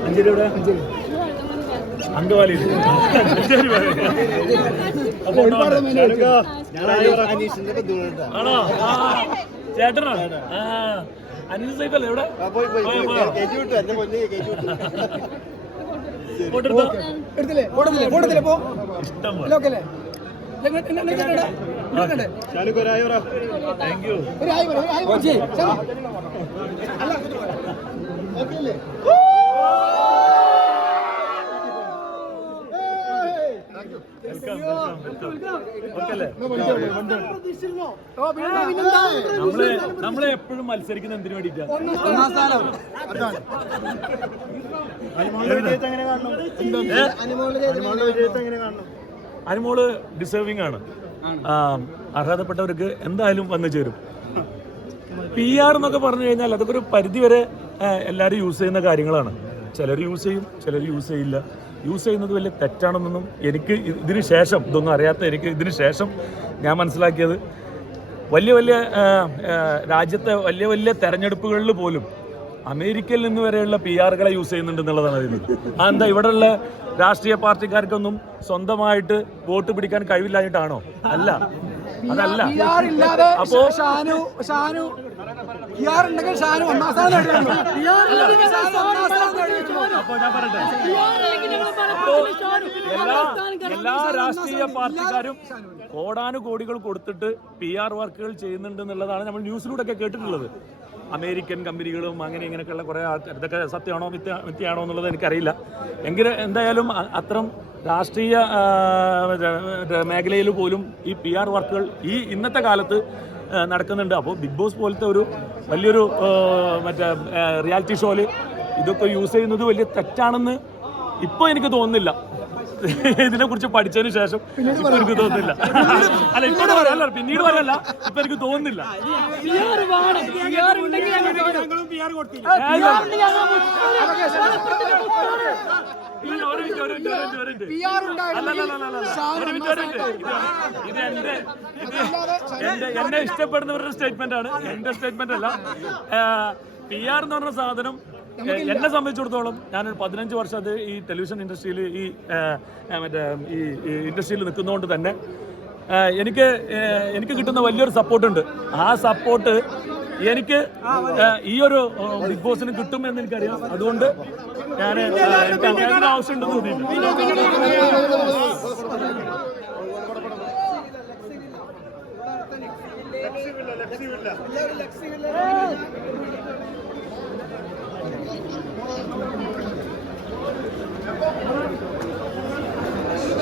അഞ്ചേരി അങ്കവാലി അനീഷിന്റെ ബന്ധുക്കളുണ്ട് ആണോ ചേട്ടനാണ് അനിൽ സൈഫ് എവിടെ എടുത്തില്ലേ ഫോട്ടത്തില്ലേ ഫോട്ടത്തില്ലേ പോ ഇഷ്ടം പോലെ നമ്മൾ നമ്മളെ എപ്പോഴും മത്സരിക്കുന്ന എന്തിനു വേണ്ടിട്ടാണ് ഒന്നാം സ്ഥാനം. അനുമോൾ ഡിസേർവിംഗ് ആണ്. അർഹതപ്പെട്ടവർക്ക് എന്തായാലും വന്നു ചേരും. പി ആർ എന്നൊക്കെ പറഞ്ഞു കഴിഞ്ഞാൽ അതൊക്കെ ഒരു പരിധി വരെ എല്ലാവരും യൂസ് ചെയ്യുന്ന കാര്യങ്ങളാണ്. ചിലർ യൂസ് ചെയ്യും ചിലർ യൂസ് ചെയ്യില്ല. യൂസ് ചെയ്യുന്നത് വലിയ തെറ്റാണെന്നൊന്നും എനിക്ക് ഇതിന് ശേഷം ഇതൊന്നും അറിയാത്ത എനിക്ക് ഇതിന് ശേഷം ഞാൻ മനസ്സിലാക്കിയത്. വലിയ വലിയ രാജ്യത്തെ വലിയ വലിയ തെരഞ്ഞെടുപ്പുകളിൽ പോലും അമേരിക്കയിൽ നിന്ന് വരെയുള്ള പി ആറുകളെ യൂസ് ചെയ്യുന്നുണ്ട് എന്നുള്ളതാണ് അതിന് എന്താ ഉള്ള രാഷ്ട്രീയ പാർട്ടിക്കാർക്കൊന്നും സ്വന്തമായിട്ട് വോട്ട് പിടിക്കാൻ കഴിവില്ലായിട്ടാണോ അല്ല. അതല്ല. അപ്പോ ഷാനു ഷാനു ഉണ്ടെങ്കിൽ ഷാനു ഒന്നാം സ്ഥാനം. അപ്പോ ഞാൻ പറയട്ടെ. എല്ലാ എല്ലാ രാഷ്ട്രീയ പാർട്ടിക്കാരും കോടാനുകോടികൾ കൊടുത്തിട്ട് പി ആർ വർക്കുകൾ ചെയ്യുന്നുണ്ട് എന്നുള്ളതാണ് നമ്മൾ ന്യൂസിലൂടെ ഒക്കെ കേട്ടിട്ടുള്ളത്. അമേരിക്കൻ കമ്പനികളും അങ്ങനെ ഇങ്ങനെയൊക്കെയുള്ള കുറേ ആൾക്കാർ ഇതൊക്കെ സത്യമാണോ മിഥ്യ മിഥ്യയാണോ എന്നുള്ളത് എനിക്കറിയില്ല. എങ്കിലും എന്തായാലും അത്തരം രാഷ്ട്രീയ മേഖലയിൽ പോലും ഈ പി ആർ വർക്കുകൾ ഈ ഇന്നത്തെ കാലത്ത് നടക്കുന്നുണ്ട്. അപ്പോൾ ബിഗ് ബോസ് പോലത്തെ ഒരു വലിയൊരു മറ്റേ റിയാലിറ്റി ഷോയിൽ ഇതൊക്കെ യൂസ് ചെയ്യുന്നത് വലിയ തെറ്റാണെന്ന് ഇപ്പോൾ എനിക്ക് തോന്നുന്നില്ല. ഇതിനെ കുറിച്ച് പഠിച്ചതിന് ശേഷം ഇപ്പൊ എനിക്ക് തോന്നുന്നില്ല. അല്ല ഇപ്പൊ പറയാല്ല പിന്നീട് പറയല്ല ഇപ്പൊ എനിക്ക് തോന്നുന്നില്ല. ഇത് എന്റെ എന്റെ എന്നെ ഇഷ്ടപ്പെടുന്നവരുടെ സ്റ്റേറ്റ്മെന്റ് ആണ്. എന്റെ സ്റ്റേറ്റ്മെന്റ് അല്ല. പി ആർ എന്ന് പറഞ്ഞ സാധനം എന്നെ സംബന്ധിച്ചിടത്തോളം ഞാനൊരു പതിനഞ്ച് വർഷം അത് ഈ ടെലിവിഷൻ ഇൻഡസ്ട്രിയിൽ ഈ മറ്റേ ഈ ഇൻഡസ്ട്രിയിൽ നിൽക്കുന്നതുകൊണ്ട് തന്നെ എനിക്ക് എനിക്ക് കിട്ടുന്ന വലിയൊരു സപ്പോർട്ടുണ്ട് ആ സപ്പോർട്ട് എനിക്ക് ഈ ഒരു ബിഗ് ബോസിന് കിട്ടും എന്ന് എനിക്കറിയാം അതുകൊണ്ട് ഞാൻ എനിക്ക് ആവശ്യമുണ്ടെന്ന് തോന്നിയില്ല Gracias.